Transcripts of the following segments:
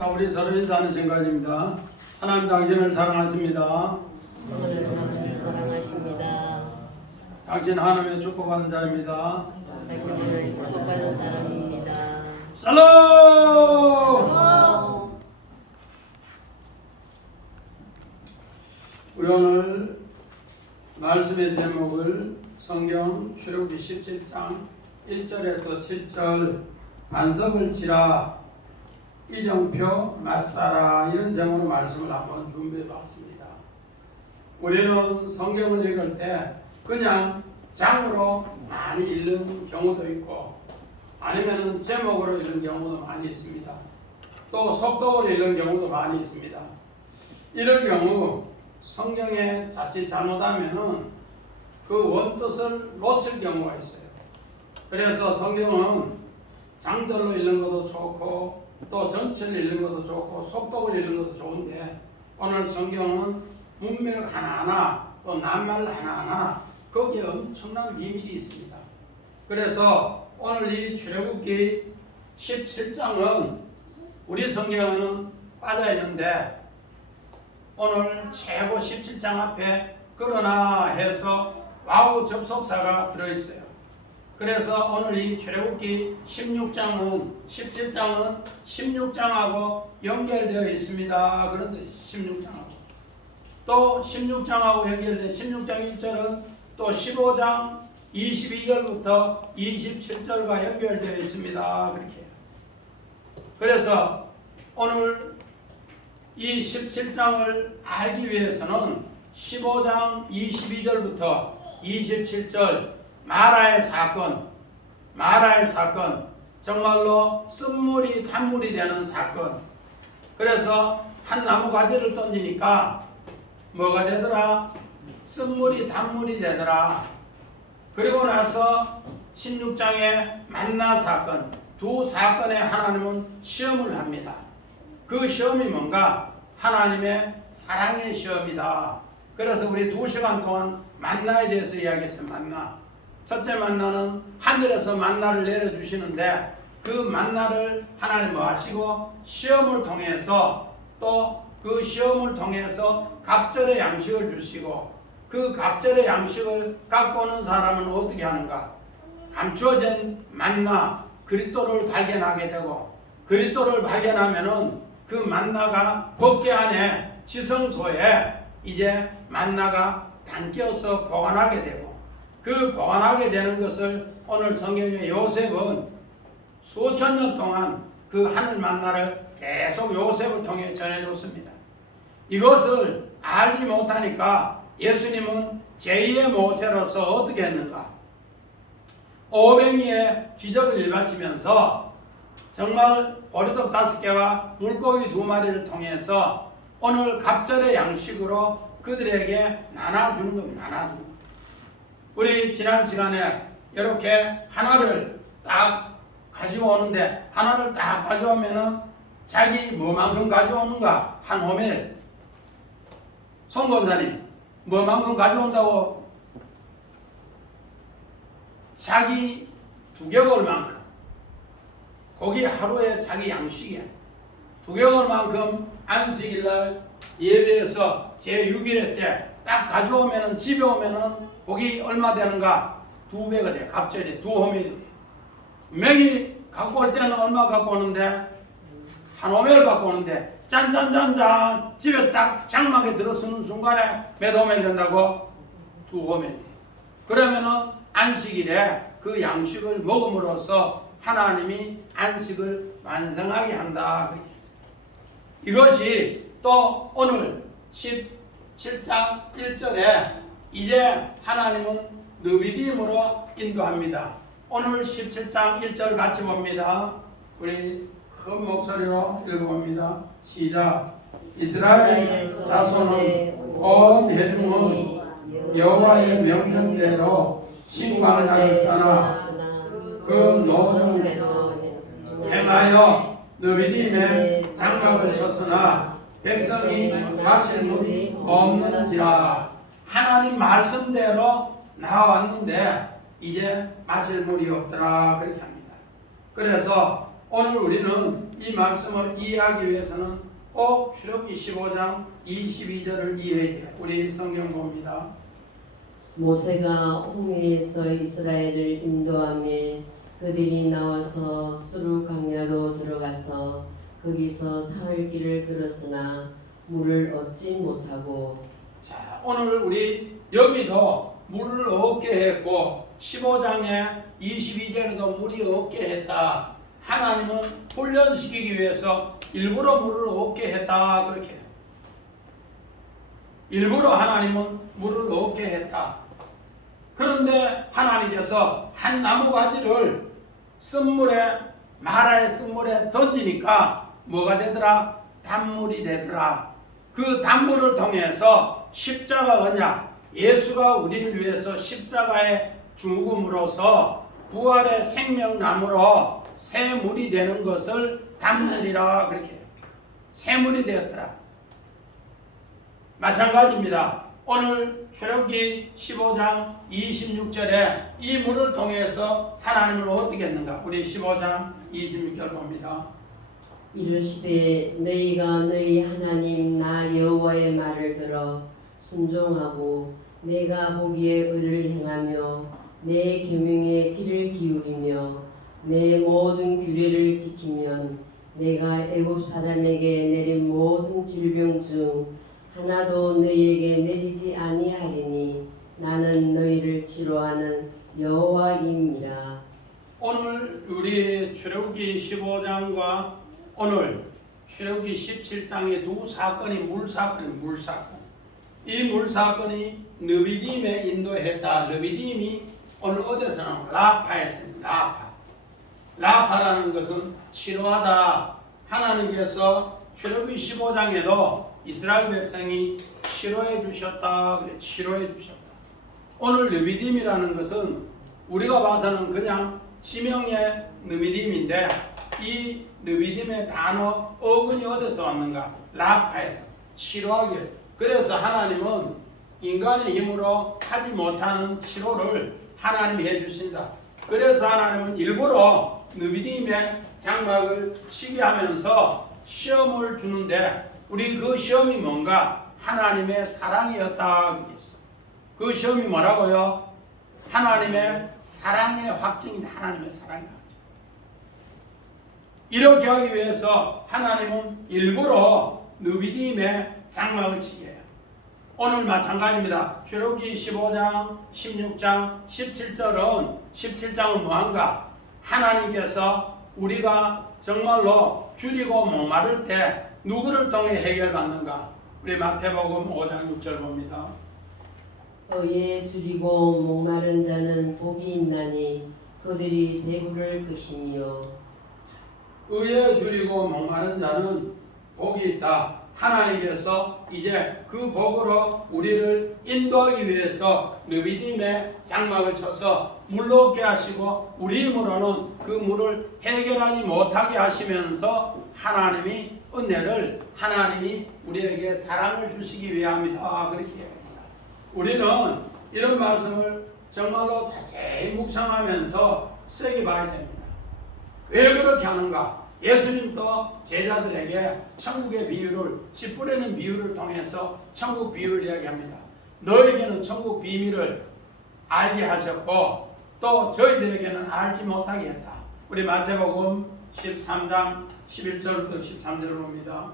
자, 우리 서로 인사하는 시간입니다. 하나님 당신을 사랑하십니다. 하나님을 사랑하십니다. 당신 하나님의 축복받는 자입니다. 당신을 축복하는 사람입니다. 샬롬! 우리 오늘 말씀의 제목을 성경 출애굽기 17장 1절에서 7절 반석을 치라 이정표 맞사라 이런 제목으로 말씀을 한번 준비해 봤습니다. 우리는 성경을 읽을 때 그냥 장으로 많이 읽는 경우도 있고 아니면은 제목으로 읽는 경우도 많이 있습니다. 또 속독으로 읽는 경우도 많이 있습니다. 이런 경우 성경에 자칫 잘못하면은 그 원뜻을 놓칠 경우가 있어요. 그래서 성경은 장들로 읽는 것도 좋고 또 전체를 읽는 것도 좋고 속독을 읽는 것도 좋은데 오늘 성경은 문맥 하나하나 또 낱말 하나하나 거기에 엄청난 비밀이 있습니다. 그래서 오늘 이 출애굽기 17장은 우리 성경에는 빠져 있는데 오늘 최고 17장 앞에 그러나 해서 와우 접속사가 들어있어요. 그래서 오늘 이 출애굽기 16장은 17장은 16장하고 연결되어 있습니다. 그런데 16장하고 또 16장하고 연결된 16장 1절은 또 15장 22절부터 27절과 연결되어 있습니다. 그렇게. 그래서 오늘 이 17장을 알기 위해서는 15장 22절부터 27절 마라의 사건 정말로 쓴물이 단물이 되는 사건. 그래서 한 나무 가지를 던지니까 뭐가 되더라? 쓴물이 단물이 되더라. 그리고 나서 16장의 만나 사건, 두 사건에 하나님은 시험을 합니다. 그 시험이 뭔가? 하나님의 사랑의 시험이다. 그래서 우리 2시간 동안 만나에 대해서 이야기했어요. 만나. 첫째 만나는 하늘에서 만나를 내려주시는데 그 만나를 하나님 뭐 하시고 시험을 통해서 또 그 시험을 통해서 갑절의 양식을 주시고 그 갑절의 양식을 갖고 오는 사람은 어떻게 하는가? 감추어진 만나 그리스도를 발견하게 되고 그리스도를 발견하면은 그 만나가 법궤 안에 지성소에 이제 만나가 담겨서 보관하게 되고 그 보관하게 되는 것을 오늘 성경의 요셉은 수천 년 동안 그 하늘 만나를 계속 요셉을 통해 전해줬습니다. 이것을 알지 못하니까 예수님은 제2의 모세로서 어떻게 했는가? 오병이의 기적을 일바치면서 정말 보리떡 5개와 물고기 2마리를 통해서 오늘 갑절의 양식으로 그들에게 나눠주는 겁니다. 나눠주는 겁니다. 우리 지난 시간에 이렇게 하나를 딱 가지고 오는데 하나를 딱 가져오면은 자기 뭐만큼 가져오는가? 한 호멜. 송 권사님 뭐만큼 가져온다고? 자기 2개월만큼. 거기 하루에 자기 양식이야. 2개월만큼 안식일날 예배에서 제6일째 딱 가져오면은 집에 오면은 거기 얼마 되는가? 2배가 돼. 갑절이 2호멜이 돼. 맹이 갖고 올 때는 얼마 갖고 오는데? 한 호멜 갖고 오는데 짠짠짠짠 집에 딱 장막에 들어서는 순간에 몇 호멜 된다고? 2호멜. 그러면은 안식일에 그 양식을 먹음으로써 하나님이 안식을 완성하게 한다. 그렇게 했습니다. 이것이 또 오늘 17장 1절에 이제 하나님은 느비딤으로 인도합니다. 오늘 17장 1절 같이 봅니다. 우리 큰 목소리로 읽어봅니다. 시작. 이스라엘 자손은 온 회중은 여호와의 명령대로 신광야를 떠나 그 노정대로 행하여 느비딤에 장막을 쳤으나 백성이 마실 물이 없는지라. 하나님 말씀대로 나왔는데 이제 마실 물이 없더라. 그렇게 합니다. 그래서 오늘 우리는 이 말씀을 이해하기 위해서는 꼭 출애굽기 15장 22절을 이해해야 돼요. 우리 성경 봅니다. 모세가 홍해에서 이스라엘을 인도하며 그들이 나와서 수르 강야로 들어가서 거기서 사흘 길을 걸었으나 물을 얻지 못하고. 자, 오늘 우리 여기도 물을 얻게 했고 15장에 22절에도 물이 얻게 했다. 하나님은 훈련시키기 위해서 일부러 물을 얻게 했다. 그렇게 해요. 일부러 하나님은 물을 얻게 했다. 그런데 하나님께서 한 나무가지를 쓴물에 마라의 쓴물에 던지니까 뭐가 되더라? 단물이 되더라. 그 단물을 통해서 십자가 언약, 예수가 우리를 위해서 십자가에 죽음으로써 부활의 생명나무로 새 물이 되는 것을 단물이라 그렇게 해요. 새 물이 되었더라. 마찬가지입니다. 오늘 출애굽기 15장 26절에 이 물을 통해서 하나님을 어떻게 했는가? 우리 15장 26절 봅니다. 이르시되 너희가 너희 하나님 나 여호와의 말을 들어 순종하고 내가 보기에 의를 행하며 내 계명에 귀를 기울이며 내 모든 규례를 지키면 내가 애굽 사람에게 내린 모든 질병 중 하나도 너희에게 내리지 아니하리니 나는 너희를 치료하는 여호와임이라. 오늘 우리 출애굽기 15장과 오늘 출애굽기 17장의 두 사건이 물사건. 이 물사건이 르비딤에 인도했다. 르비딤이 오늘 어디서 나온 라파에서 라파라는 것은 치료하다. 하나님께서 출애굽기 15장에도 이스라엘 백성이 치료해 주셨다. 그래, 치료해 주셨다. 오늘 르비딤이라는 것은 우리가 봐서는 그냥 지명의 르비딤인데 이 르비딤의 단어 어근이 어디서 왔는가? 라파에서 치료하기 위해서. 그래서 하나님은 인간의 힘으로 하지 못하는 치료를 하나님이 해주신다. 그래서 하나님은 일부러 르비딤의 장막을 치게 하면서 시험을 주는데 우리 그 시험이 뭔가? 하나님의 사랑이었다. 그 시험이 뭐라고요? 하나님의 사랑의 확증인 하나님의 사랑의 확증. 이렇게 하기 위해서 하나님은 일부러 르비딤의 장막을 치게 해요. 오늘 마찬가지입니다. 출애굽기 15장, 16장, 17장은 뭐한가? 하나님께서 우리가 정말로 줄이고 목마를 때 누구를 통해 해결받는가? 우리 마태복음 5장 6절 봅니다. 너의 줄이고 목마른 자는 복이 있나니 그들이 배부를 것이며. 의에 줄이고 목마른 자는 복이 있다. 하나님께서 이제 그 복으로 우리를 인도하기 위해서 르비딤의 장막을 쳐서 물로 얻게 하시고 우리 힘으로는 그 물을 해결하지 못하게 하시면서 하나님이 은혜를 하나님이 우리에게 사랑을 주시기 위함이다. 그렇게 얘기합니다. 우리는 이런 말씀을 정말로 자세히 묵상하면서 세게 봐야 됩니다. 왜 그렇게 하는가? 예수님도 제자들에게 천국의 비유를 씨 뿌리는 비유를 통해서 천국 비유를 이야기합니다. 너에게는 천국 비밀을 알게 하셨고 또 저희들에게는 알지 못하게 했다. 우리 마태복음 13장 11절부터 13절을 봅니다.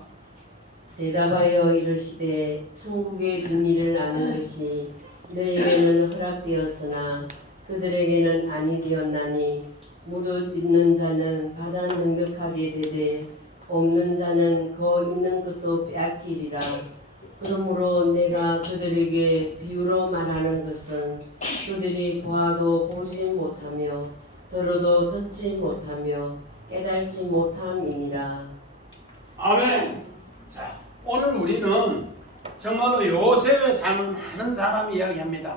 대답하여 이르시되 천국의 비밀을 아는 것이 너에게는 허락되었으나 그들에게는 아니 되었나니 무릇 있는 자는 받아 능력하게 되되 없는 자는 거 있는 것도 빼앗기리라. 그러므로 내가 그들에게 비유로 말하는 것은 그들이 보아도 보지 못하며 들어도 듣지 못하며 깨달지 못함이니라. 아멘. 자, 오늘 우리는 정말로 요셉의 삶을 많은 사람이 이야기합니다.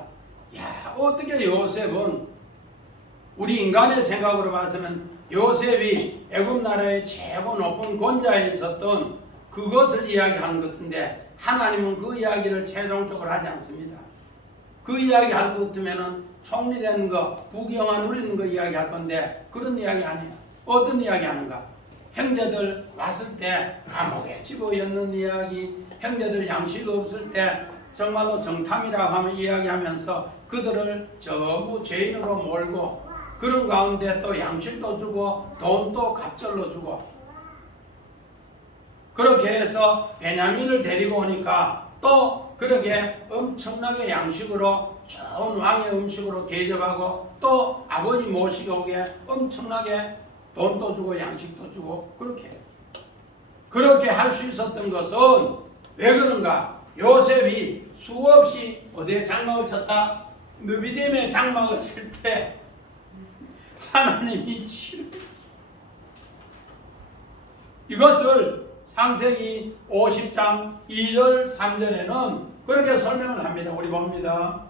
야, 어떻게 요셉은 우리 인간의 생각으로 봐서는 요셉이 애굽 나라의 최고 높은 권자에 있었던 그것을 이야기하는 것 같은데 하나님은 그 이야기를 최종적으로 하지 않습니다. 그 이야기 할 것 같으면 총리되는 거, 국영화 누리는 거 이야기할 건데 그런 이야기 아니에요. 어떤 이야기 하는가? 형제들 왔을 때 감옥에 집어넣는 이야기, 형제들 양식 없을 때 정말로 정탐이라고 하면 이야기하면서 그들을 전부 죄인으로 몰고 그런 가운데 또 양식도 주고 돈도 갑절로 주고 그렇게 해서 베냐민을 데리고 오니까 또 그렇게 엄청나게 양식으로 좋은 왕의 음식으로 대접하고 또 아버지 모시고 오게 엄청나게 돈도 주고 양식도 주고 그렇게 해요. 그렇게 할 수 있었던 것은 왜 그런가? 요셉이 수없이 어디에 장막을 쳤다? 느비딤의 장막을 칠 때 하나님이 치료 이것을 창세기 50장 2절 3절에는 그렇게 설명을 합니다. 우리 봅니다.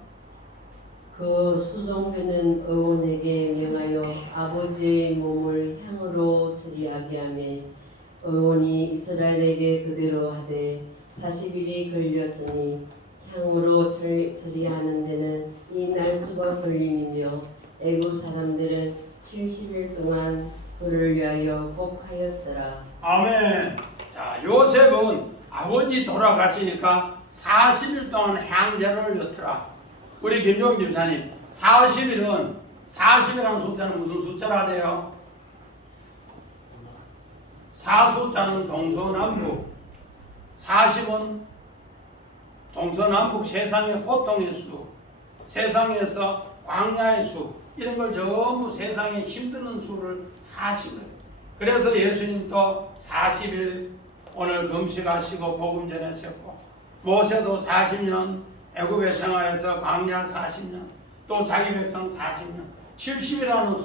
그 수종되는 의원에게 명하여 아버지의 몸을 향으로 처리하게 하매 의원이 이스라엘에게 그대로 하되 40일이 걸렸으니 향으로 처리하는 데는 이 날수가 걸림이며 애굽 사람들은 70일 동안 그를 위하여 곡하였더라. 아멘. 자, 요셉은 아버지 돌아가시니까 40일 동안 향제를 넣더라. 우리 김종희 집사님, 40일이라는 숫자는 무슨 숫자라 돼요? 사숫자는 동서남북, 40은 동서남북 세상의 고통의 수, 세상에서 광야의 수, 이런 걸 전부 세상에 힘드는 수를 40을. 그래서 예수님도 40일 오늘 금식하시고 복음 전하셨고, 모세도 40년 애굽의 생활에서 광야 40년, 또 자기 백성 40년. 70이라는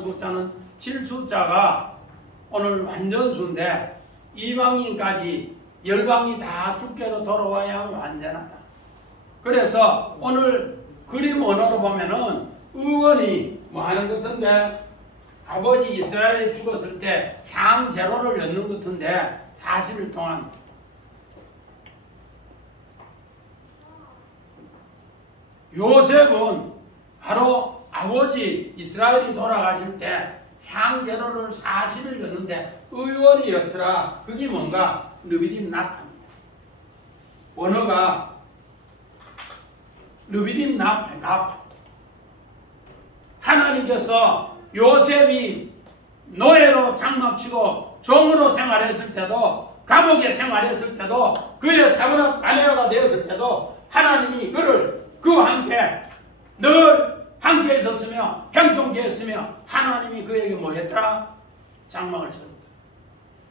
숫자는 7숫자가 오늘 완전수인데 이방인까지 열방이 다 주께로 돌아와야 완전하다. 그래서 오늘 그림 언어로 보면은 의원이 뭐 하는 것 같은데 아버지 이스라엘이 죽었을 때 향제로를 넣는 것 같은데 40일 동안 요셉은 바로 아버지 이스라엘이 돌아가실 때 향제로를 40일 넣는데 의원이었더라. 그게 뭔가 르비딤 나팔입니다. 원어가 르비딤 나팔. 하나님께서 요셉이 노예로 장막치고 종으로 생활했을 때도 감옥에 생활했을 때도 그의 사분한 아내가 되었을 때도 하나님이 그를 그와 함께 늘 함께 있었으며 형통케 했으며 하나님이 그에게 뭐 했더라? 장막을 쳤다.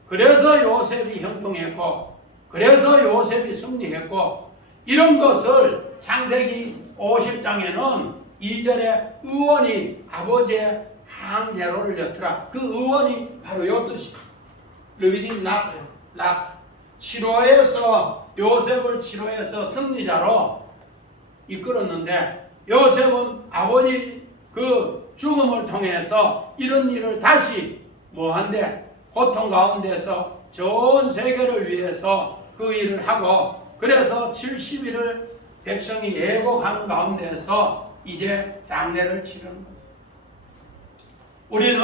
그래서 요셉이 형통했고 그래서 요셉이 승리했고 이런 것을 창세기 50장에는 2절에 의원이 아버지의 향제로를 였더라. 그 의원이 바로 요 뜻이 르비딤 나팔 치료해서 요셉을 치료해서 승리자로 이끌었는데 요셉은 아버지 그 죽음을 통해서 이런 일을 다시 뭐한데 고통 가운데서 전 세계를 위해서 그 일을 하고 그래서 70일을 백성이 예고하는 가운데서 이제 장례를 치르는 거예요. 우리는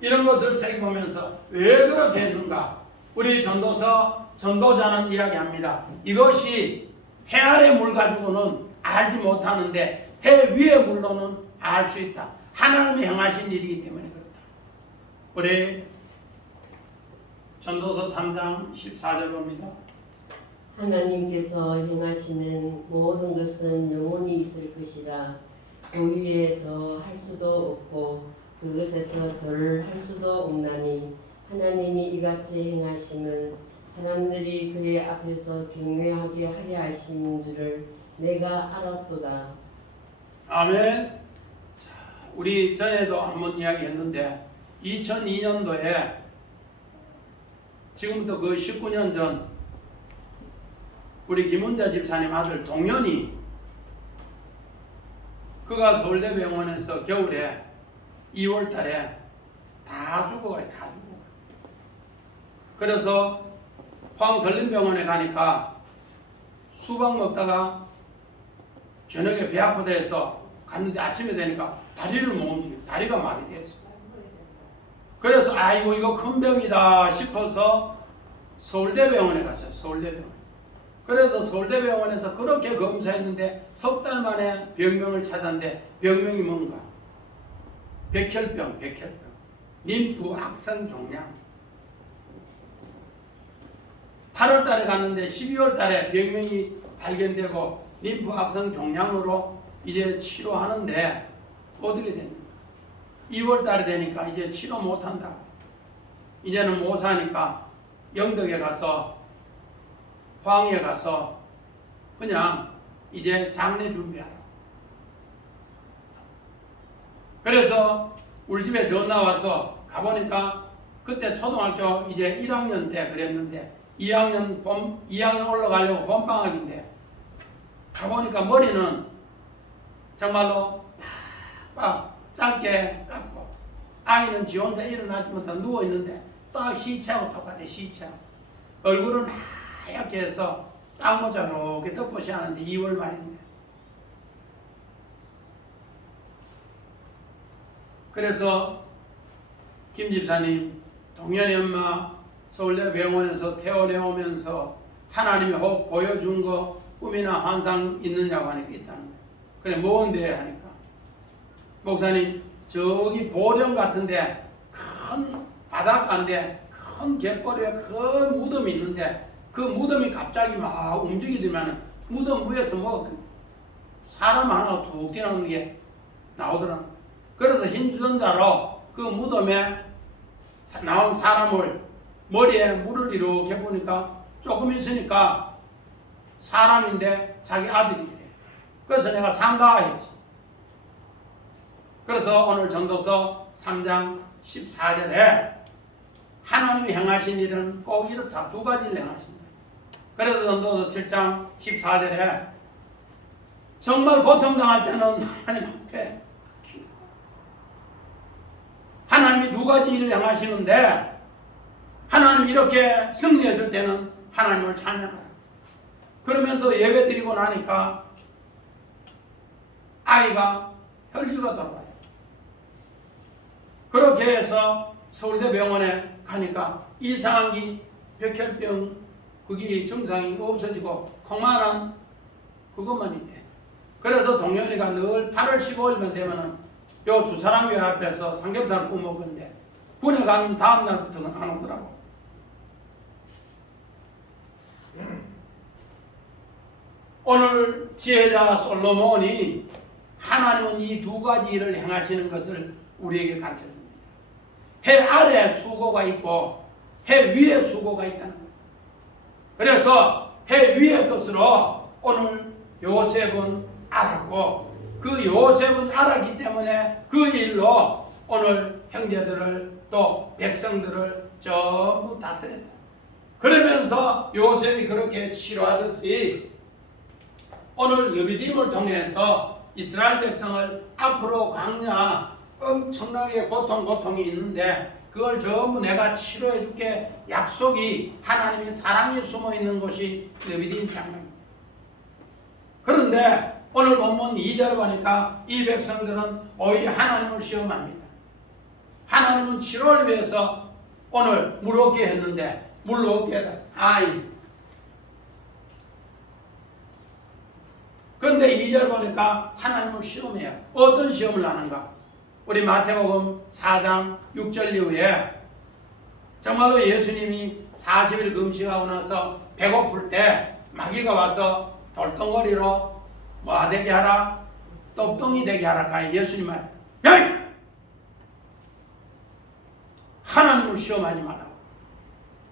이런 것을 새겨보면서 왜 그렇게 했는가? 우리 전도자는 이야기합니다. 이것이 해 아래 물 가지고는 알지 못하는데 해 위의 물로는 알 수 있다. 하나님이 행하신 일이기 때문에 그렇다. 우리 전도서 3장 14절 봅니다. 하나님께서 행하시는 모든 것은 영원히 있을 것이라 그 위에 더 할 수도 없고 그것에서 덜 할 수도 없나니 하나님이 이같이 행하심은 사람들이 그의 앞에서 경외하게 하려 하심인 줄을 내가 알았도다. 아멘. 우리 전에도 한번 이야기했는데 2002년도에 지금부터 그 19년 전 우리 김은자 집사님 아들 동현이 그가 서울대병원에서 겨울에 2월 달에 다 죽어가요. 다 죽어가요. 그래서 포항전림병원에 가니까 수박 먹다가 저녁에 배 아프다 해서 갔는데 아침에 되니까 다리를 못 움직여요. 다리가 말이 됐어요. 그래서 아이고 이거 큰 병이다 싶어서 서울대병원에 갔어요. 서울대병원. 그래서 서울대병원에서 그렇게 검사했는데 석 달 만에 병명을 찾았는데 병명이 뭔가? 백혈병. 림프 악성 종양. 8월 달에 갔는데 12월 달에 병명이 발견되고 림프 악성 종양으로 이제 치료하는데 어떻게 됩니까? 2월 달에 되니까 이제 치료 못한다고. 이제는 못 사니까 영덕에 가서 황에 가서 그냥 이제 장례 준비하라. 그래서 우리 집에 전화 와서 가보니까 그때 초등학교 이제 1학년 때 그랬는데 2학년 올라가려고 봄방학인데 가보니까 머리는 정말로 빡 짧게 깎고 아이는 지 혼자 일어나지 못하고 누워있는데 딱 시체하고 똑같아. 시체하고 얼굴은 하얗게 해서 딱 모자 이렇게 덮어시 하는데 2월 말인데 그래서 김 집사님 동현이 엄마 서울대 병원에서 퇴원해오면서 하나님이 혹 보여준 거 꿈이나 환상 있느냐고 하니까 있다는 거예요. 그래 뭔데 하니까 목사님 저기 보령 같은데 큰 바닷가인데 큰 갯벌에 큰 무덤이 있는데 그 무덤이 갑자기 막 움직이더만 무덤 위에서 뭐 사람 하나가 툭 튀어나오는 게 나오더라고요. 그래서 흰 주전자로 그 무덤에 나온 사람을 머리에 물을 이렇게 보니까 조금 있으니까 사람인데 자기 아들이래. 그래서 내가 상가했지. 그래서 오늘 전도서 3장 14절에 하나님이 행하신 일은 꼭 이렇다. 두 가지를 행하신다. 그래서 전도서 7장 14절에 정말 고통당할 때는 하나님 앞에 하나님이 두 가지 일을 행하시는데 하나님이 이렇게 승리했을 때는 하나님을 찬양하라. 그러면서 예배 드리고 나니까 아이가 혈기가 돌아와요. 그렇게 해서 서울대 병원에 가니까 이상한 백혈병 그게 증상이 없어지고 콩만한 그것만 있대. 그래서 동현이가 늘 8월 15일만 되면은 요 주사랑교회 앞에서 삼겹살을 구워 먹는데 군에 가면 다음 날부터는 안 오더라고. 오늘 지혜자 솔로몬이 하나님은 이 두 가지 일을 행하시는 것을 우리에게 가르쳐 줍니다. 해 아래 수고가 있고 해 위에 수고가 있다는 거예요. 그래서 해 위의 것으로 오늘 요셉은 알았고 그 요셉은 알았기 때문에 그 일로 오늘 형제들을 또 백성들을 전부 다스렸다. 그러면서 요셉이 그렇게 치료하듯이 오늘 르비딤을 통해서 이스라엘 백성을 앞으로 광야 엄청나게 고통이 있는데 그걸 전부 내가 치료해 줄게 약속이 하나님의 사랑이 숨어 있는 곳이 르비딤 장막입니다. 그런데 오늘 본문 2절 보니까 이 백성들은 오히려 하나님을 시험합니다. 하나님은 치료를 위해서 오늘 물 얻게 했는데 물 얻게 해라. 그런데 2절 보니까 하나님을 시험해요. 어떤 시험을 하는가? 우리 마태복음 4장 6절 이후에 정말로 예수님이 40일 금식하고 나서 배고플 때 마귀가 와서 돌덩어리로 뭐 되게 하라? 떡덩이 되게 하라. 예수님 말, 야! 하나님을 시험하지 마라.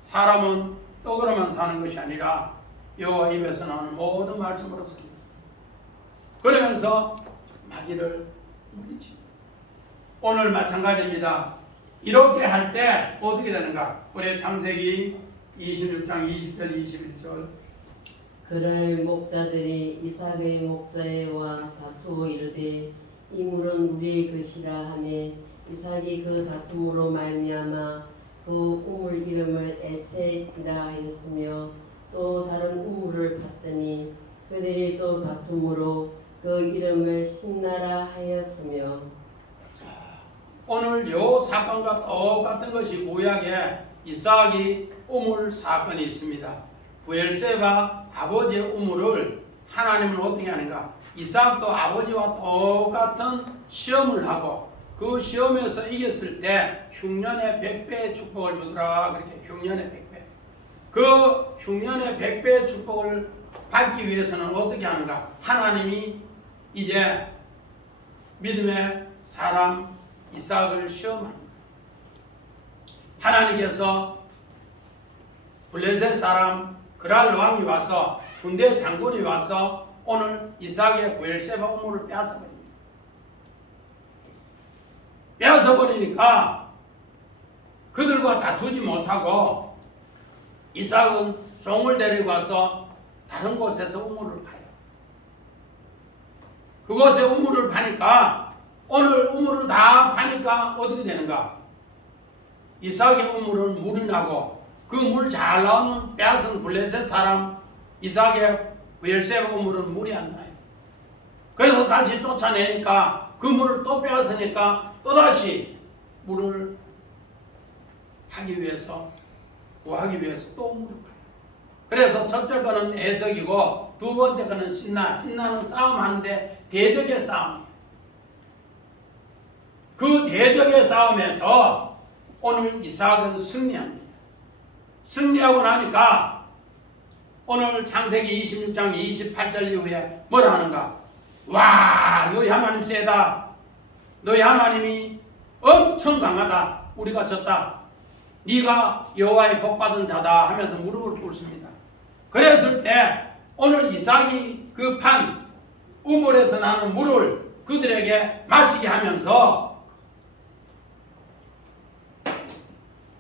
사람은 떡으로만 사는 것이 아니라 여호와 입에서 나오는 모든 말씀으로 삽니다. 그러면서 마귀를 물리칩니다. 오늘 마찬가지입니다. 이렇게 할 때 어떻게 되는가? 우리 창세기 26장 20절 21절 그럴 목자들이 이삭의 목자와 다투어 이르되 이 물은 우리의 것이라 하매 이삭이 그 다툼으로 말미암아 그 우물 이름을 에셋이라 하였으며 또 다른 우물을 봤더니 그들이 또 다툼으로 그 이름을 신나라 하였으며. 오늘 요 사건과 똑같은 것이 구약에 이삭이 우물 사건이 있습니다. 부엘세바 아버지의 우물을 하나님은 어떻게 하는가? 이삭도 아버지와 똑같은 시험을 하고 그 시험에서 이겼을 때 흉년의 100배의 축복을 주더라. 그렇게 흉년의 100배. 그 흉년의 100배의 축복을 받기 위해서는 어떻게 하는가? 하나님이 이제 믿음의 사람 이삭을 시험합니다. 하나님께서 블레셋 사람 그랄 왕이 와서 군대 장군이 와서 오늘 이삭의 부엘세바 우물을 빼앗아버립니다. 빼앗아버리니까 그들과 다투지 못하고 이삭은 종을 데리고 와서 다른 곳에서 우물을 파요. 그곳에 우물을 파니까 오늘 우물을 다 파니까 어떻게 되는가? 이삭의 우물은 물이 나고 그 물 잘 나오는 빼앗은 블레셋 사람 이삭의 부엘세바 우물은 물이 안 나요. 그래서 다시 쫓아내니까 그 물을 또 빼앗으니까 또다시 물을 하기 위해서 구하기 위해서 또 물을 파요. 그래서 첫째 거는 애석이고 두 번째 거는 신나는 싸움하는데 대적의 싸움이에요. 그 대적의 싸움에서 오늘 이삭은 승리합니다. 승리하고 나니까 오늘 창세기 26장 28절 이후에 뭐라 하는가? 와, 너희 하나님 세다. 너희 하나님이 엄청 강하다. 우리가 졌다. 네가 여호와의 복받은 자다 하면서 무릎을 꿇습니다. 그랬을 때 오늘 이삭이 그 판 우물에서 나는 물을 그들에게 마시게 하면서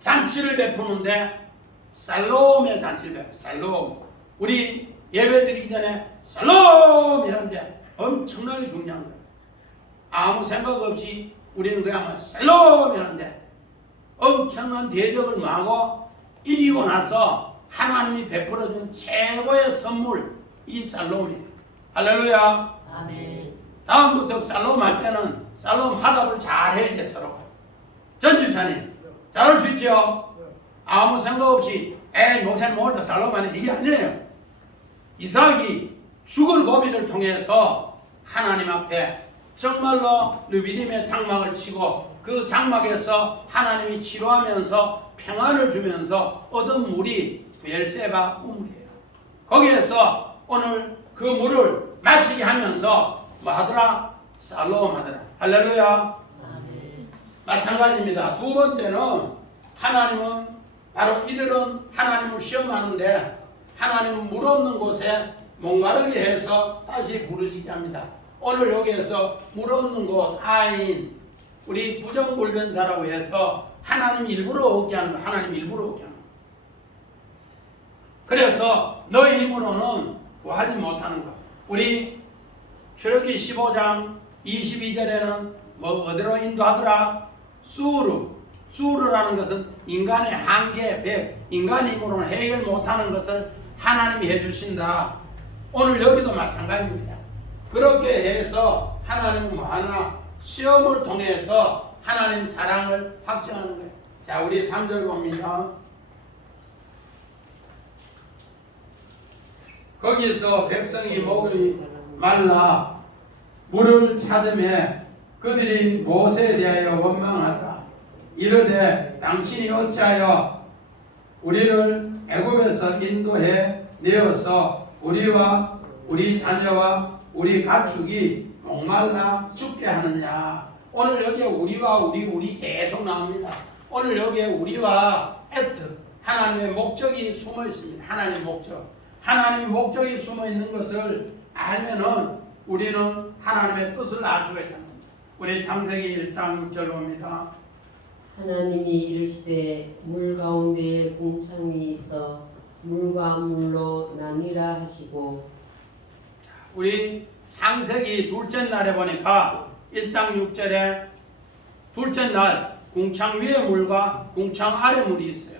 잔치를 베푸는데 살롬의 잔치를 베푸. 살롬. 우리 예배 드리기 전에 살롬 이런데 엄청나게 중요한 거예요. 아무 생각 없이 우리는 그냥 살롬 이런데 엄청난 대적을 망하고 이기고 나서 하나님이 베풀어준 최고의 선물 이 살롬이에요. 할렐루야. 아멘. 다음부터 살롬 할 때는 살롬 화답을 잘 해야 돼 서로. 전 집사님 잘할 수 있죠? 아무 생각 없이 에이 목사님 오늘 살롬 하네 이게 아니에요. 이삭이 죽을 고비를 통해서 하나님 앞에 정말로 르비딤의 장막을 치고 그 장막에서 하나님이 치료하면서 평안을 주면서 얻은 물이 부엘세바 우물이에요. 거기에서 오늘 그 물을 마시게 하면서 뭐 하더라? 살롬 하더라. 할렐루야. 아멘. 마찬가지입니다. 두 번째는 하나님은 바로 이들은 하나님을 시험하는데 하나님은 물 없는 곳에 목마르게 해서 다시 부르시게 합니다. 오늘 여기에서 물 없는 곳 아인 우리 부정불변사라고 해서 하나님 일부러 없게 하는 거. 하나님 일부러 없게 하는 거. 그래서 너희 힘으로는 구하지 못하는 거. 우리 출애굽기 15장 22절에는 뭐 어디로 인도하더라? 수르라는 것은 인간의 한계, 백, 인간의 힘으로는 해결 못하는 것을 하나님이 해주신다. 오늘 여기도 마찬가지입니다. 그렇게 해서 하나님은 뭐 하나? 시험을 통해서 하나님 사랑을 확증하는 거예요. 자, 우리 3절 봅니다. 거기서 백성이 목이 말라 물을 찾으매 그들이 모세에 대하여 원망하더라. 이르되 당신이 어찌하여 우리를 애굽에서 인도해 내어서 우리와 우리 자녀와 우리 가축이 목말라 죽게 하느냐. 오늘 여기에 우리와 우리 계속 나옵니다. 오늘 여기에 우리와 에트 하나님의 목적이 숨어 있습니다. 하나님의 목적. 하나님의 목적이 숨어 있는 것을 알면은 우리는 하나님의 뜻을 알 수가 있다는 겁니다. 우리 창세기 1장 6절 봅니다. 하나님이 이르시되 물 가운데에 궁창이 있어 물과 물로 나뉘라 하시고. 우리 창세기 둘째 날에 보니까 1장 6절에 둘째 날 궁창 위에 물과 궁창 아래 물이 있어요.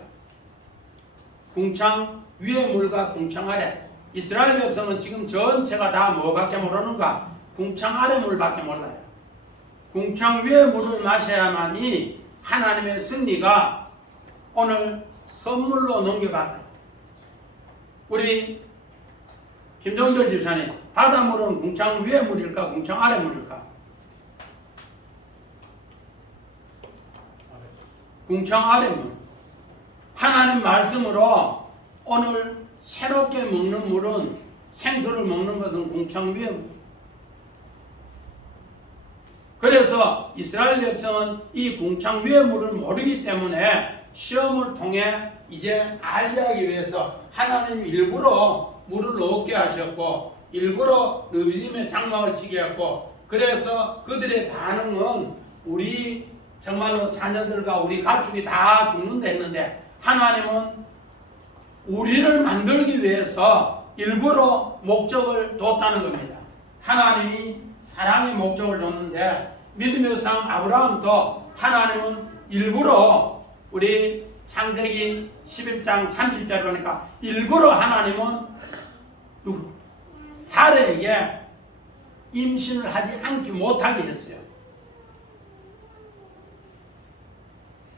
궁창 위에 물과 궁창 아래. 이스라엘 백성은 지금 전체가 다 뭐밖에 모르는가? 궁창 아래 물밖에 몰라요. 궁창 위의 물을 마셔야만이 하나님의 승리가 오늘 선물로 넘겨받아요. 우리 김정철 집사님, 바닷물은 궁창 위의 물일까 궁창 아래 물일까? 궁창 아래 물. 하나님 말씀으로 오늘 새롭게 먹는 물은, 생수를 먹는 것은 궁창 위의 물. 그래서 이스라엘 백성은 이 궁창 위의 물을 모르기 때문에 시험을 통해 이제 알게 하기 위해서 하나님 일부러 물을 얻게 하셨고, 일부러 르비딤의 장막을 치게 했고, 그래서 그들의 반응은 우리 정말로 자녀들과 우리 가축이 다 죽는다 했는데, 하나님은 우리를 만들기 위해서 일부러 목적을 뒀다는 겁니다. 하나님이 사랑의 목적을 줬는데, 믿음의 상 아브라함도 하나님은 일부러, 우리 창세기 11장 30절 보니까 일부러 하나님은 사례에게 임신을 하지 않게 못하게 했어요.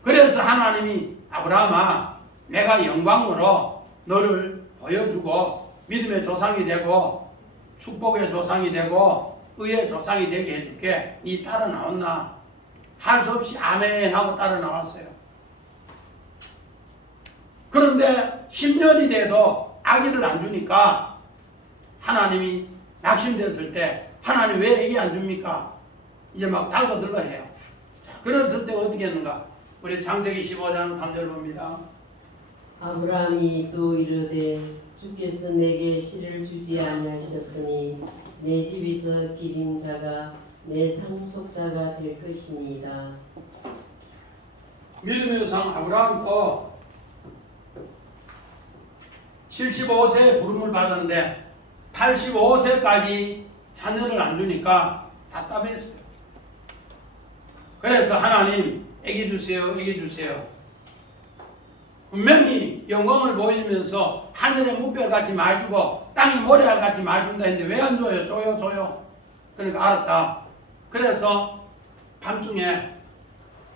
그래서 하나님이 아브라함아, 내가 영광으로 너를 보여주고 믿음의 조상이 되고 축복의 조상이 되고 의의 조상이 되게 해줄게. 네 따라 나왔나? 할 수 없이 아멘 하고 따라 나왔어요. 그런데 10년이 돼도 아기를 안 주니까 하나님이 낙심됐을 때, 하나님 왜 애기 안 줍니까? 이제 막 달고들고 해요. 자, 그랬을 때 어떻게 했는가? 우리 창세기 15장 3절 봅니다. 아브라함이 또 이르되 주께서 내게 씨를 주지 아니하셨으니 내 집에서 기린 자가 내 상속자가 될 것이니이다. 믿음의 상 아브라함도 75세에 부름을 받았는데 85세까지 자녀를 안 주니까 답답했어요. 그래서 하나님, 애기 주세요, 애기 주세요. 분명히 영광을 보이면서 하늘의 무별같이 많이 주고 땅이 모래알같이 많이 준다 했는데 왜 안 줘요? 줘요, 줘요. 그러니까 알았다. 그래서 밤중에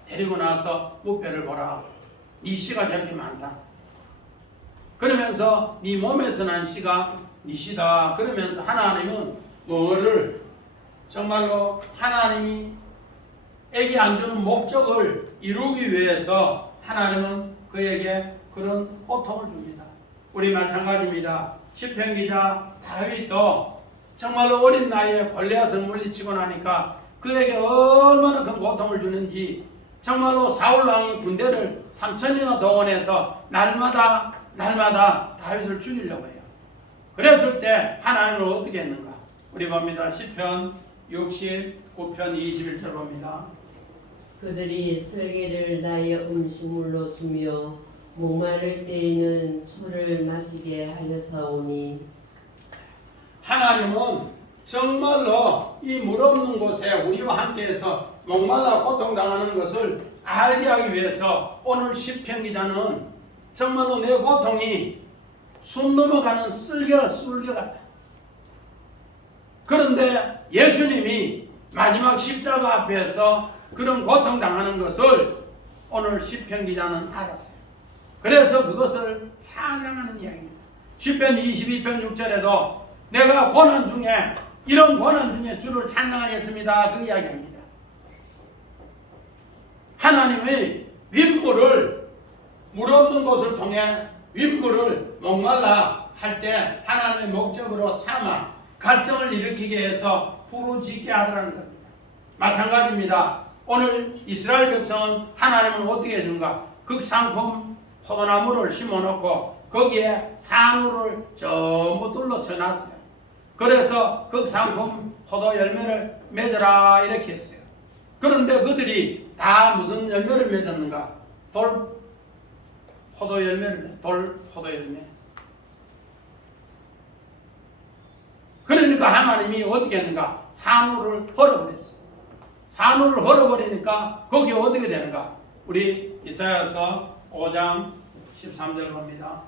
데리고 나서 무별을 보라. 네 씨가 저렇게 많다. 그러면서 네 몸에서 난 씨가 네 씨다. 그러면서 하나님은 뭐를 정말로 하나님이 애기 안 주는 목적을 이루기 위해서 하나님은 그에게 그런 고통을 줍니다. 우리 마찬가지입니다. 시편 기자 다윗도 정말로 어린 나이에 골리앗을 물리치고 나니까 그에게 얼마나 큰 고통을 주는지, 정말로 사울 왕이 군대를 3,000이나 동원해서 날마다 다윗을 죽이려고 해요. 그랬을 때 하나님은 어떻게 했는가? 우리 봅니다. 시편 69편 21절 봅니다. 그들이 설계를 나의 음식물로 주며 목마를 때에는 초를 마시게 하여사오니. 하나님은 정말로 이 물 없는 곳에 우리와 함께해서 목말라 고통당하는 것을 알게 하기 위해서 오늘 시편 기자는 정말로 내 고통이 숨 넘어가는 쓸개 같다. 그런데 예수님이 마지막 십자가 앞에서 그런 고통당하는 것을 오늘 시편 기자는 알았어요. 그래서 그것을 찬양하는 이야기입니다. 시편 22편 6절에도 내가 고난 중에, 이런 고난 중에 주를 찬양하겠습니다. 그 이야기입니다. 하나님의 윗물을, 물 없는 곳을 통해 윗물을 목말라 할 때 하나님의 목적으로 참아 갈증을 일으키게 해서 부르짖게 하더라는 겁니다. 마찬가지입니다. 오늘 이스라엘 백성은 하나님은 어떻게 해준가? 극상품 포도나무를 심어놓고 거기에 산우를 전부 둘러 쳐놨어요. 그래서 극상품 포도 열매를 맺어라 이렇게 했어요. 그런데 그들이 다 무슨 열매를 맺었는가? 돌 포도 열매를, 돌 포도 열매. 그러니까 하나님이 어떻게 했는가? 산우를 헐어버렸어요. 산우를 헐어버리니까 거기 어떻게 되는가? 우리 이사야서 5장 13절 봅니다.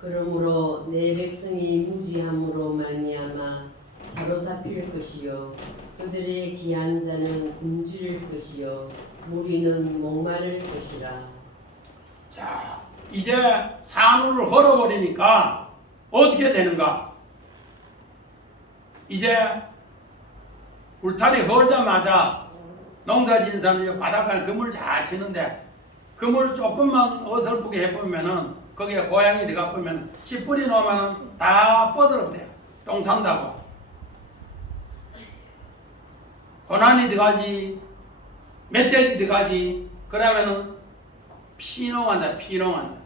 그러므로 내 백성이 무지함으로 말미암아 사로잡힐 것이요 그들의 귀한 자는 굶주릴 것이요 무리는 목마를 것이라. 자, 이제 산울을 헐어버리니까 어떻게 되는가? 이제 울타리 헐자마자 농사진 사람이 바닷가에 그물 잘 치는데 그물 조금만 어설프게 해보면은 거기에 고양이 들어가 보면 씨 뿌리 놓으면은 다 뻗어버려요. 똥 산다고. 고난이 들어가지, 멧돼지 들어가지, 그러면은 피농한다, 피농한다.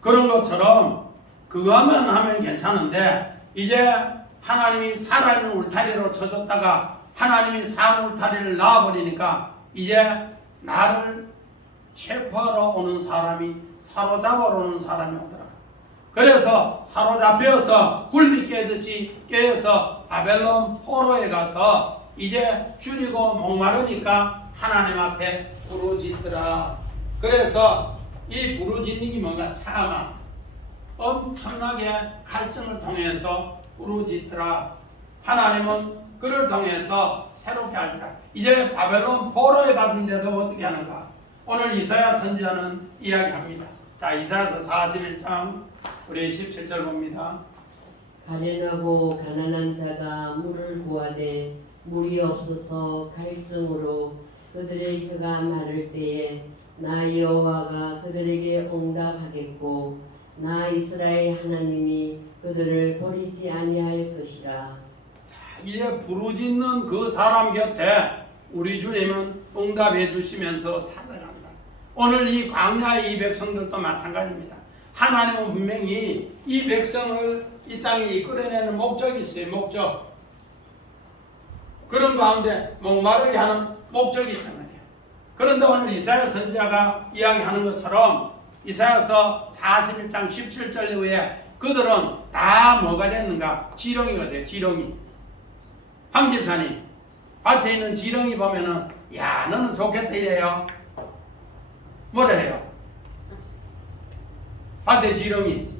그런 것처럼 그거만 하면 괜찮은데 이제 하나님이 살아있는 울타리로 쳐줬다가 하나님이 산 울타리를 놔버리니까 이제 나를 체포하러 오는 사람이 사로잡으러 오는 사람이 오더라. 그래서 사로잡혀서 굴비 깨듯이 깨어서 바벨론 포로에 가서 이제 줄이고 목마르니까 하나님 앞에 부르짖더라. 그래서 이 부르짖는 게 뭔가 참아 엄청나게 갈증을 통해서 부르짖더라. 하나님은 그를 통해서 새롭게 하리라. 이제 바벨론 포로에 갔는데도 어떻게 하는가? 오늘 이사야 선지자는 이야기합니다. 자, 이사야서 41장 우리 17절 봅니다. 가련하고 가난한 자가 물을 구하되 물이 없어서 갈증으로 그들의 혀가 마를 때에 나 여호와가 그들에게 응답하겠고 나 이스라엘 하나님이 그들을 버리지 아니할 것이라. 이제 부르짖는 그 사람 곁에 우리 주님은 응답해 주시면서 찾아간다. 오늘 이 광야의 이 백성들도 마찬가지입니다. 하나님은 분명히 이 백성을 이 땅에 이끌어내는 목적이 있어요. 목적. 그런 가운데 목마르게 하는 목적이 있단 말이에요. 그런데 오늘 이사야 선지자가 이야기하는 것처럼 이사야서 41장 17절 이후에 그들은 다 뭐가 됐는가? 지렁이가 돼요. 지렁이. 황집사님, 밭에 있는 지렁이 보면은 야 너는 좋겠다 이래요. 뭐라 해요? 밭에 지렁이.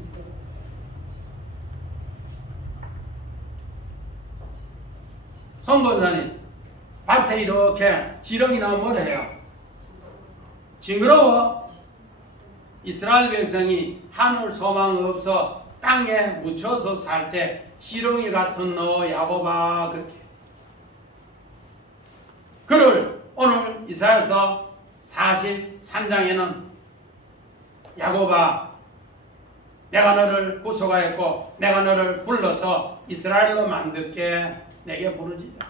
선거사님, 밭에 이렇게 지렁이 나오면 뭐라 해요? 징그러워. 이스라엘 백성이 하늘 소망 없어 땅에 묻혀서 살 때 지렁이 같은 너 야곱아 그렇게. 그를 오늘 이사야서 43장에는 야곱아 내가 너를 구속하였고 내가 너를 불러서 이스라엘로 만들게 내게 부르짖자.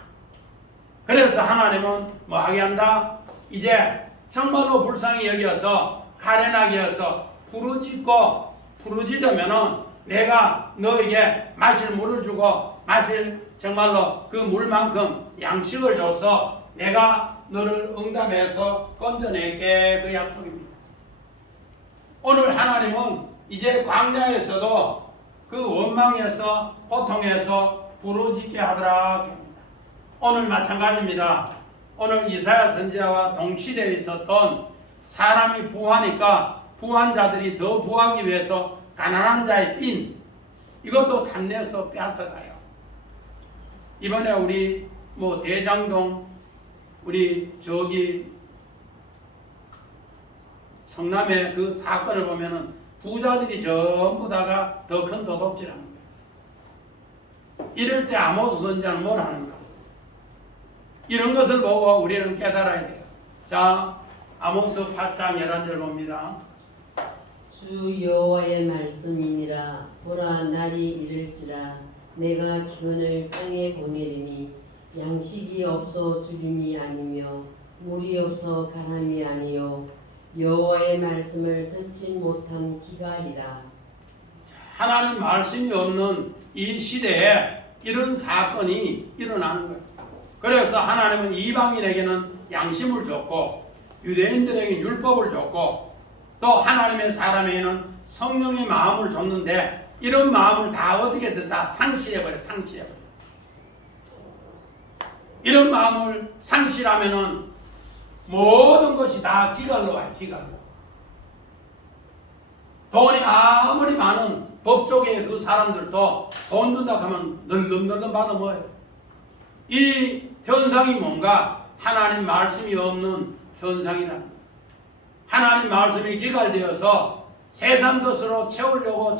그래서 하나님은 뭐하게 한다? 이제 정말로 불쌍히 여겨서 가련하게 여서 부르짖으면은 내가 너에게 마실 물을 주고 마실 정말로 그 물만큼 양식을 줘서 내가 너를 응답해서 건져낼게 그 약속입니다. 오늘 하나님은 이제 광야에서도 그 원망에서 고통에서 부르짖게 하더라 합니다. 오늘 마찬가지입니다. 오늘 이사야 선지자와 동시대에 있었던 사람이 부하니까 부한 자들이 더 부하기 위해서 가난한 자의 빈 이것도 탐내서 빼앗아가요. 이번에 우리 대장동 우리 저기 성남의 그 사건을 보면은 부자들이 전부 다가 더 큰 도둑질하는 거예요. 이럴 때 아모스 선지자는 뭘 하는가? 이런 것을 보고 우리는 깨달아야 돼요. 자, 아모스 8장 11절 봅니다. 주 여호와의 말씀이니라. 보라 날이 이를지라 내가 기근을 땅에 보내리니 양식이 없어 주림이 아니며 물이 없어 가람이 아니요 여호와의 말씀을 듣지 못한 기갈이라. 하나님 말씀이 없는 이 시대에 이런 사건이 일어나는 거예요. 그래서 하나님은 이방인에게는 양심을 줬고 유대인들에게 율법을 줬고 또 하나님의 사람에게는 성령의 마음을 줬는데 이런 마음을 다 어떻게 다 상실해버려. 이런 마음을 상실하면은 모든 것이 다 기갈로 와요. 기갈로. 돈이 아무리 많은 법조계의 그 사람들도 돈 준다고 하면 널름널름 받아 먹어요. 이 현상이 뭔가? 하나님 말씀이 없는 현상이라는 거예요. 하나님 말씀이 기갈되어서 세상 것으로 채우려고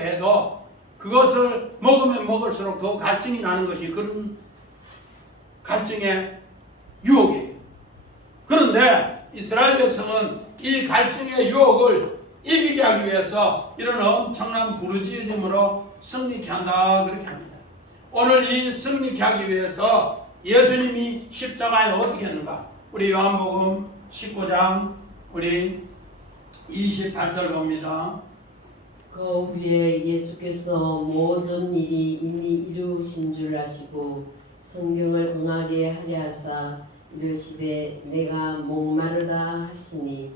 해도 그것을 먹으면 먹을수록 더 갈증이 나는 것이 그런 갈증의 유혹이에요. 그런데 이스라엘 백성은 이 갈증의 유혹을 이기게 하기 위해서 이런 엄청난 부르짖음으로 승리케 한다 그렇게 합니다. 오늘 이 승리케 하기 위해서 예수님이 십자가에 어떻게 했는가? 우리 요한복음 19장 우리 28절 봅니다. 그 후에 예수께서 모든 일이 이미 이루신 줄 아시고 성경을 응하게 하려 하사 이르시되 내가 목마르다 하시니.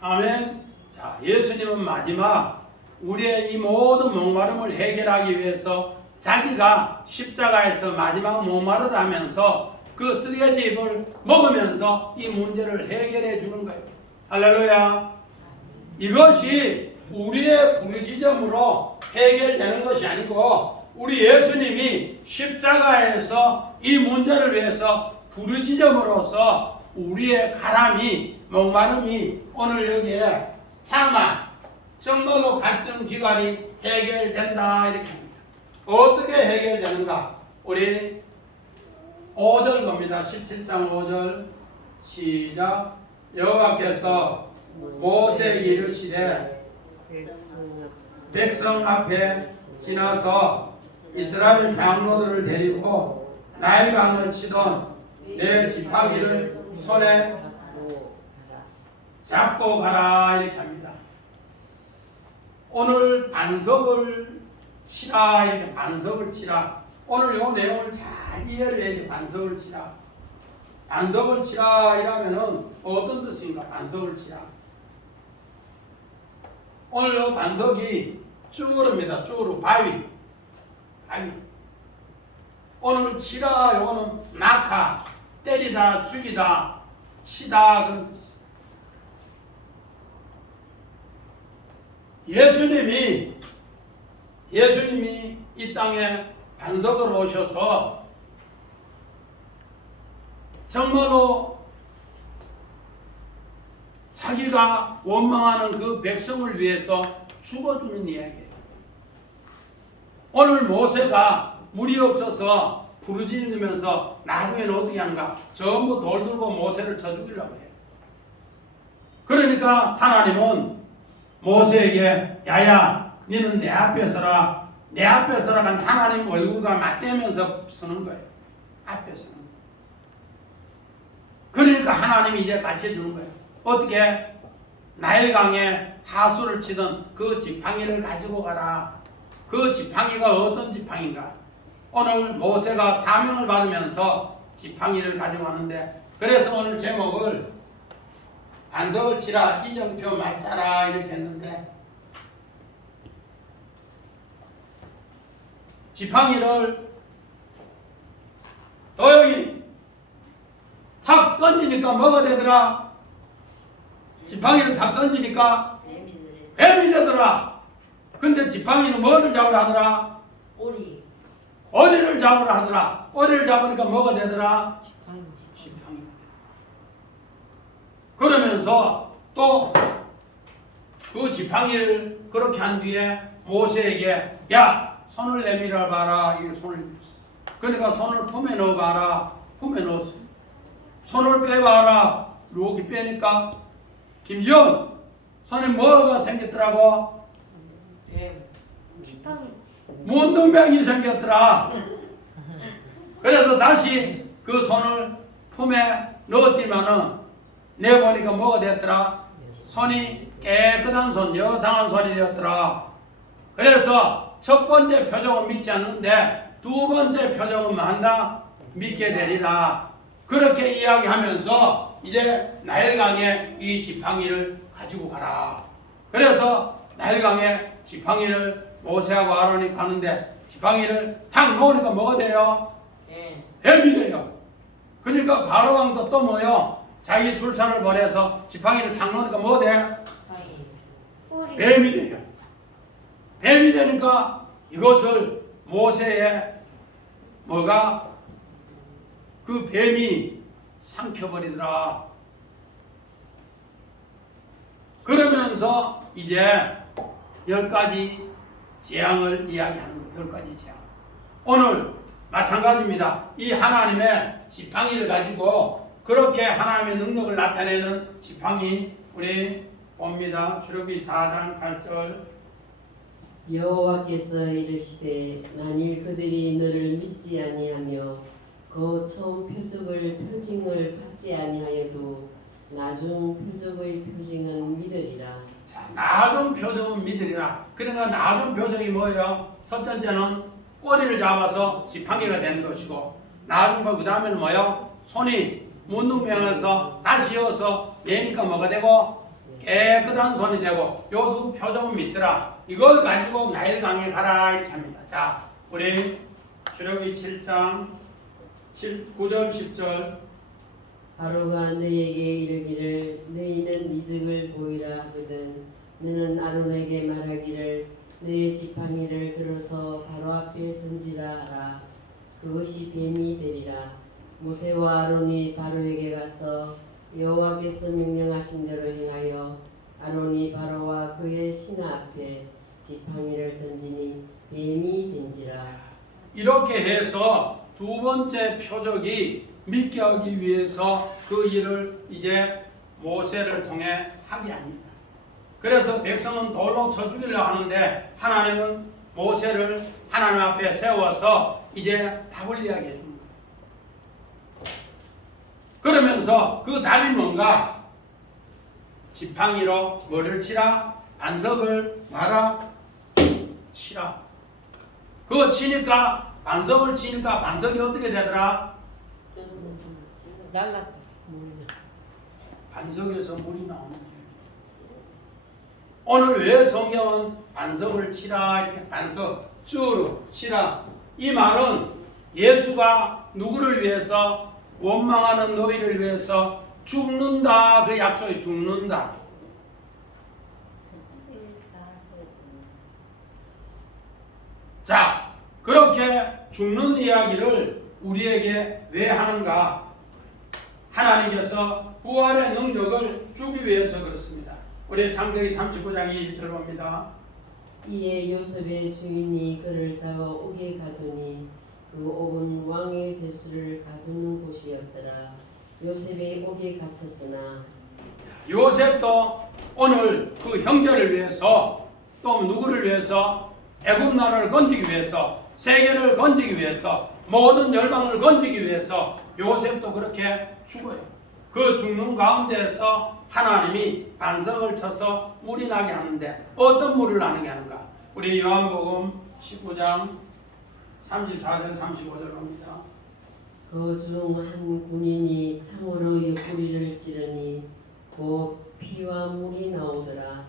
아멘. 자, 예수님은 마지막 우리의 이 모든 목마름을 해결하기 위해서 자기가 십자가에서 마지막 목마르다 하면서 그 쓰레기즙을 먹으면서 이 문제를 해결해 주는 거예요. 할렐루야. 이것이 우리의 부르짖음으로 해결되는 것이 아니고 우리 예수님이 십자가에서 이 문제를 위해서 부르짖음으로써 우리의 가람이 목마름이 오늘 여기에 참아 정말로 갈증 기갈이 해결된다 이렇게 합니다. 어떻게 해결되는가? 우리 5절 봅니다. 17장 5절 시작. 여호와께서 모세에게 이르시되 백성 앞에 지나서 이스라엘 장로들을 데리고 나일강을 치던 내 지팡이를 손에 잡고 가라 이렇게 합니다. 오늘 반석을 치라 이렇게 반석을 치라. 오늘 이 내용을 잘 이해를 해야 돼. 반석을 치라. 반석을 치라 이라면은 어떤 뜻인가? 반석을 치라. 오늘 이 반석이 쭈그릅니다. 쭈그르 바위. 오늘 치라 요거는 낙하, 때리다, 죽이다, 치다 그런 뜻. 예수님이 이 땅에 반석으로 오셔서 정말로 자기가 원망하는 그 백성을 위해서 죽어주는 이야기예요. 오늘 모세가 물이 없어서 부르짖으면서 나중에는 어떻게 하는가? 전부 돌 들고 모세를 쳐 죽이려고 해요. 그러니까 하나님은 모세에게 야야 너는 내 앞에 서라. 내 앞에 서라가 하나님 얼굴과 맞대면서 서는 거예요. 앞에 서는 거예요. 그러니까 하나님이 이제 가르쳐주는 거예요. 어떻게? 나일강에 하수를 치던 그 지팡이를 가지고 가라. 그 지팡이가 어떤 지팡이인가? 오늘 모세가 사명을 받으면서 지팡이를 가지고 가는데 그래서 오늘 제목을 반석을 치라 이정표 맞사라 이렇게 했는데 지팡이를 도영이 탁 던지니까 뭐가 되더라? 지팡이를 탁 던지니까 뱀이 되더라. 근데 지팡이는 뭐를 잡으라 하더라? 꼬리를 잡으라 하더라. 꼬리를 잡으니까 뭐가 되더라? 지팡이. 그러면서 또 그 지팡이를 그렇게 한 뒤에 모세에게 야 손을 내밀어 봐라. 이게 손을 내밀었어. 그러니까 손을 품에 넣어 봐라. 품에 넣었어요. 손을 빼봐라. 이렇게 빼니까 김지원 손에 뭐가 생겼더라고? 문둥병이 생겼더라. 그래서 다시 그 손을 품에 넣었더니만은 내보니까 뭐가 됐더라? 손이 깨끗한 손, 여상한 손이 되었더라. 그래서 첫 번째 표적은 믿지 않는데 두 번째 표적은 뭐 한다? 믿게 되리라. 그렇게 이야기하면서 이제 나일강에 이 지팡이를 가지고 가라. 그래서 나일강에 지팡이를 모세하고 아론이 가는데 지팡이를 탁 놓으니까 뭐가 돼요? 뱀이 돼요. 그러니까 바로왕도 또 뭐요? 자기 술사를 보내서 지팡이를 탁 놓으니까 뭐 돼? 뱀이 돼요. 뱀이 되니까 이것을 모세의 뭐가 그 뱀이 삼켜버리더라. 그러면서 이제 10가지 재앙을 이야기하는 거예요. 10가지 재앙. 오늘 마찬가지입니다. 이 하나님의 지팡이를 가지고 그렇게 하나님의 능력을 나타내는 지팡이 우리 봅니다. 출애굽기 4장 8절. 여호와께서 이르시되 만일 그들이 너를 믿지 아니하며 그 처음 표적을 표징을 받지 아니하여도 나중 표적의 표징은 믿으리라. 자, 나중 표적은 믿으리라. 그러니까 나중 표적이 뭐예요? 첫 번째는 꼬리를 잡아서 지팡이가 되는 것이고, 나중 그 다음에는 뭐예요? 손이 문둥병해서 다시 이어서 매니까 뭐가 되고 깨끗한 손이 되고, 요 두 표적은 믿더라. 이걸 가지고 나일 강에 가라 이렇게 합니다. 자, 우리 출애굽기 7장 9절 10절. 바로가 너희에게 이르기를 너희는 이적을 보이라 하거든 너는 아론에게 말하기를 너의 지팡이를 들어서 바로 앞에 던지라 하라. 그것이 뱀이 되리라. 모세와 아론이 바로에게 가서 여호와께서 명령하신 대로 행하여 아론이 바로와 그의 신하 앞에 지팡이를 던지니 뱀이 된지라. 이렇게 해서 두 번째 표적이 믿게 하기 위해서 그 일을 이제 모세를 통해 하게 합니다. 그래서 백성은 돌로 쳐 죽이려고 하는데 하나님은 모세를 하나님 앞에 세워서 이제 답을 이야기해 줍니다. 그러면서 그 답이 뭔가? 지팡이로 뭐를 치라? 반석을 말아 치라. 그거 치니까 반석을 치니까 반석이 어떻게 되더라? 날랐다. 반석에서 물이 나오는 거예요. 오늘 왜 성경은 반석을 치라 이렇게 반석 쭈루 치라 이 말은 예수가 누구를 위해서 원망하는 너희를 위해서 죽는다 그 약속이 죽는다. 자 그렇게 죽는 이야기를 우리에게 왜 하는가? 하나님께서 부활의 능력을 주기 위해서 그렇습니다. 우리 창세기 39장 2절 봅니다. 이에 요셉의 주인이 그를 잡아 옥에 가두니 그 옥은 왕의 제수를 가두는 곳이었더라. 요셉이 옥에 갇혔으나 요셉도 오늘 그 형제를 위해서 또 누구를 위해서 애굽 나라를 건지기 위해서 세계를 건지기 위해서 모든 열방을 건지기 위해서 요셉도 그렇게 죽어요. 그 죽는 가운데에서 하나님이 반석을 쳐서 물이 나게 하는데 어떤 물을 나게 하는가? 우리 요한복음 19장 34절 35절 봅니다. 그 중 한 군인이 창으로 옆구리를 찌르니 곧 피와 물이 나오더라.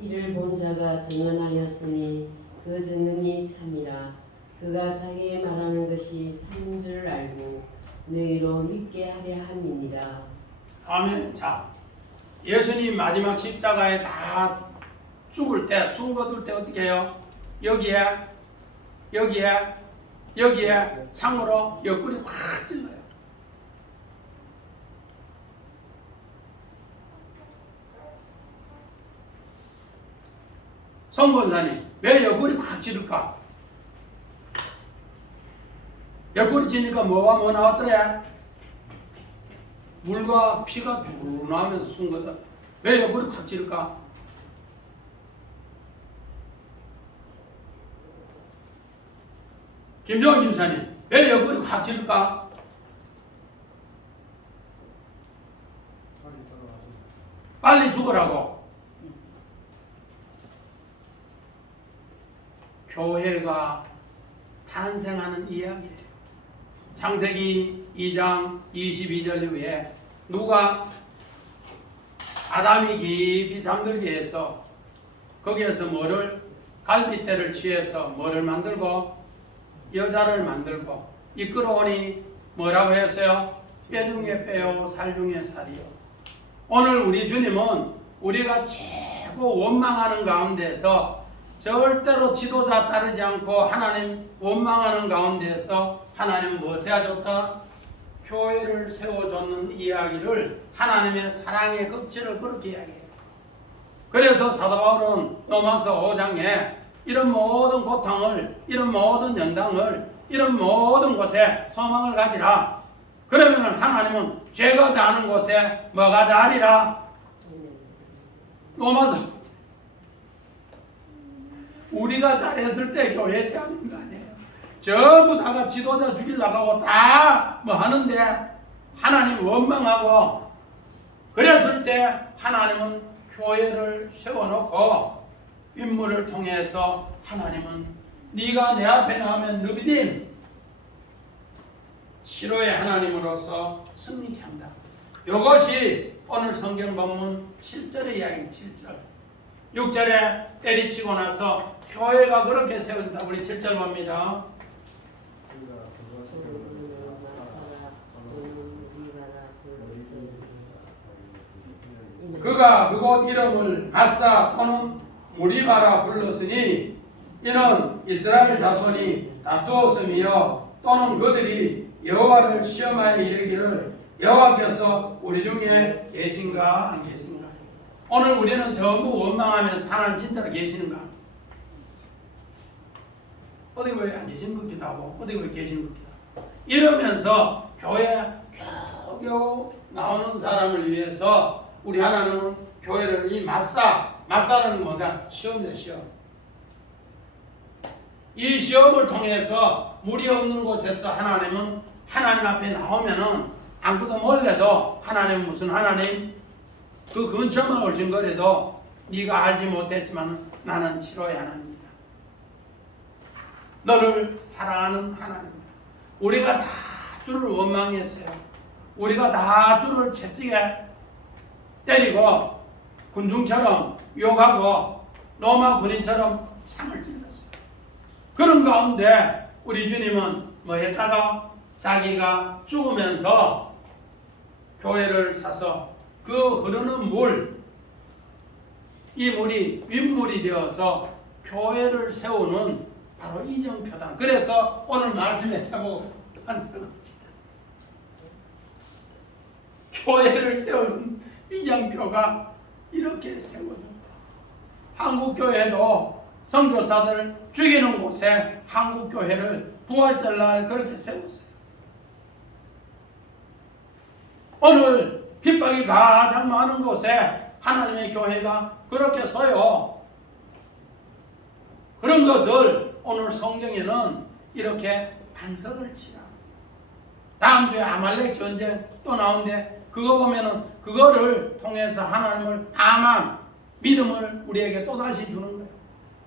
이를 본 자가 증언하였으니 그 증언이 참이라. 그가 자기의 말하는 것이 참인 줄 알고 너희로 믿게 하려 함이니라. 아멘. 자, 예수님 마지막 십자가에 다 죽을 때, 숨 거둘 때 어떻게 해요? 여기에 창으로 옆구리 확 찔러요. 성권사님, 왜 옆구리 확 찌를까? 옆구리 찌니까 뭐가 나왔더래? 물과 피가 쭉 나오면서 숨 거다. 왜 옆구리 확 찌를까? 김정은 김사님, 왜 옆구리 확 찌를까? 빨리 죽으라고. 교회가 탄생하는 이야기예요. 창세기 2장 22절 이후에 누가 아담이 깊이 잠들게 해서 거기에서 뭐를 갈빗대를 취해서 뭐를 만들고 여자를 만들고 이끌어오니 뭐라고 했어요? 뼈 중에 뼈요 살 중에 살이요. 오늘 우리 주님은 우리가 최고 원망하는 가운데서 절대로 지도자 따르지 않고 하나님 원망하는 가운데서 하나님 무엇을 해줬다? 교회를 세워줬는 이야기를 하나님의 사랑의 극치를 그렇게 이야기해요. 그래서 사도 바울은 로마서 5장에 이런 모든 고통을, 이런 모든 연단을, 이런 모든 곳에 소망을 가지라. 그러면 하나님은 죄가 다하는 곳에 뭐가 다하리라? 로마서. 우리가 잘했을 때 교회 세우는 거 아니에요. 전부 다가 지도자 죽이려고 하고 다 뭐 하는데 하나님 원망하고 그랬을 때 하나님은 교회를 세워놓고 인물을 통해서 하나님은 네가 내 앞에 나오면 르비딤 시로의 하나님으로서 승리케 한다. 이것이 오늘 성경 본문 7절의 이야기 7절 6절에 때리치고 나서 교회가 그렇게 세운다. 우리 7절 봅니다. 그가 그곳 이름을 마사 또는 무리바라 불렀으니 이는 이스라엘 자손이 다투었으며 또는 그들이 여호와를 시험하여 이르기를 여호와께서 우리 중에 계신가 안 계신가. 오늘 우리는 전부 원망하면서 하나님 진짜로 계시는가? 어디 왜 안 계신 것 같기도 하고 어디 왜 계신 것 같기도 하고 이러면서 교회 겨우겨우 나오는 사람을 위해서 우리 하나님은 교회를 이 마사라는 뭐냐? 시험이다. 시험. 이 시험을 통해서 물이 없는 곳에서 하나님은 하나님 앞에 나오면은 아무도 몰라도 하나님은 무슨 하나님? 그 근처만 얼씬거려도 네가 알지 못했지만 나는 치료의 하나님이다. 너를 사랑하는 하나님이다. 우리가 다 주를 원망했어요. 우리가 다 주를 채찍에 때리고 군중처럼 욕하고 로마 군인처럼 창을 찔렀어요. 그런 가운데 우리 주님은 뭐 했다가 자기가 죽으면서 교회를 사서 그 흐르는 물, 이 물이 윗물이 되어서 교회를 세우는 바로 이정표다. 그래서 오늘 말씀의 제목 한석입니다. 교회를 세우는 이정표가 이렇게 세워졌다. 한국교회도 선교사들 죽이는 곳에 한국교회를 부활절날 그렇게 세웠어요. 오늘 핍박이 가장 많은 곳에 하나님의 교회가 그렇게 서요. 그런 것을 오늘 성경에는 이렇게 반석을 치라. 다음 주에 아말렉 전쟁 또 나오는데 그거 보면은 그거를 통해서 하나님을 아만 믿음을 우리에게 또다시 주는 거예요.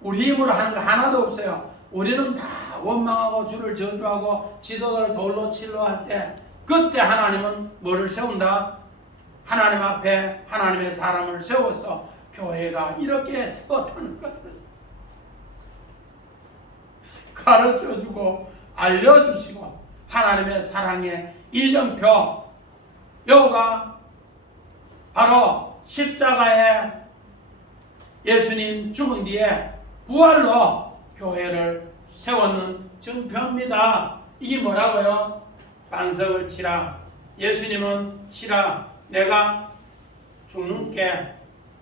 우리 힘으로 하는 거 하나도 없어요. 우리는 다 원망하고 주를 저주하고 지도자를 돌로 칠로 할 때 그때 하나님은 뭐를 세운다? 하나님 앞에 하나님의 사람을 세워서 교회가 이렇게 세웠다는 것을 가르쳐주고 알려주시고 하나님의 사랑의 이정표 여호가 바로 십자가에 예수님 죽은 뒤에 부활로 교회를 세웠는 증표입니다. 이게 뭐라고요? 반석을 치라. 예수님은 치라. 내가 죽는 게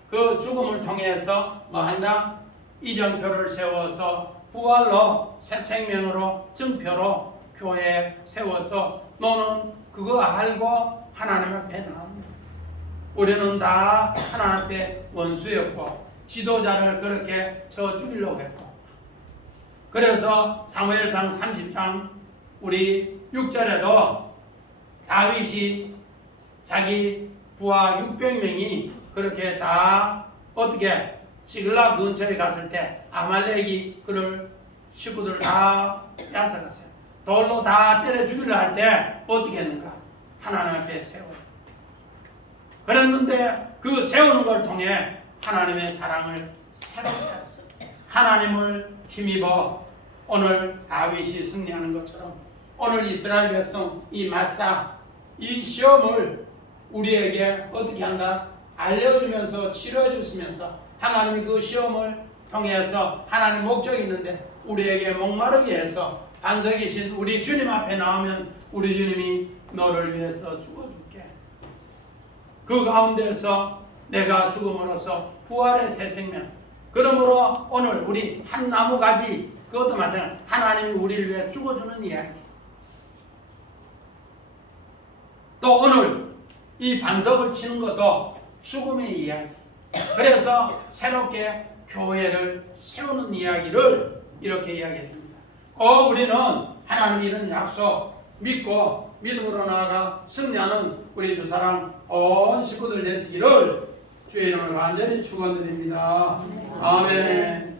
그 죽음을 통해서 뭐 한다? 이정표를 세워서 부활로 새 생명으로 증표로 교회에 세워서 너는 그거 알고 하나님 앞에 나옵니다. 우리는 다 하나님 앞에 원수였고 지도자를 그렇게 쳐 죽이려고 했고 그래서 사무엘상 30장 우리 6절에도 다윗이 자기 부하 600명이 그렇게 다 어떻게 시글락 근처에 갔을 때 아말렉이 그를 식구들 다 앗아갔어요. 돌로 다 때려 죽이려 할 때 어떻게 했는가? 하나님 앞에 세워요. 그랬는데 그 세우는 걸 통해 하나님의 사랑을 새롭게 하셨어요. 하나님을 힘입어 오늘 다윗이 승리하는 것처럼 오늘 이스라엘 백성 이 마사 이 시험을 우리에게 어떻게 한다? 알려주면서 치료해 주시면서 하나님이 그 시험을 통해서 하나님 목적이 있는데 우리에게 목마르게 해서 반석이신 우리 주님 앞에 나오면 우리 주님이 너를 위해서 죽어줄게. 그 가운데서 내가 죽음으로써 부활의 새 생명. 그러므로 오늘 우리 한 나무 가지, 그것도 마찬가지. 하나님이 우리를 위해 죽어주는 이야기. 또 오늘 이 반석을 치는 것도 죽음의 이야기. 그래서 새롭게 교회를 세우는 이야기를 이렇게 이야기해 줍니다. 우리는 하나님의 이런 약속 믿고 믿음으로 나아가 승리하는 우리 두 사람 온 식구들 되시기를 주의 이름으로 간절히 축원드립니다. 아멘.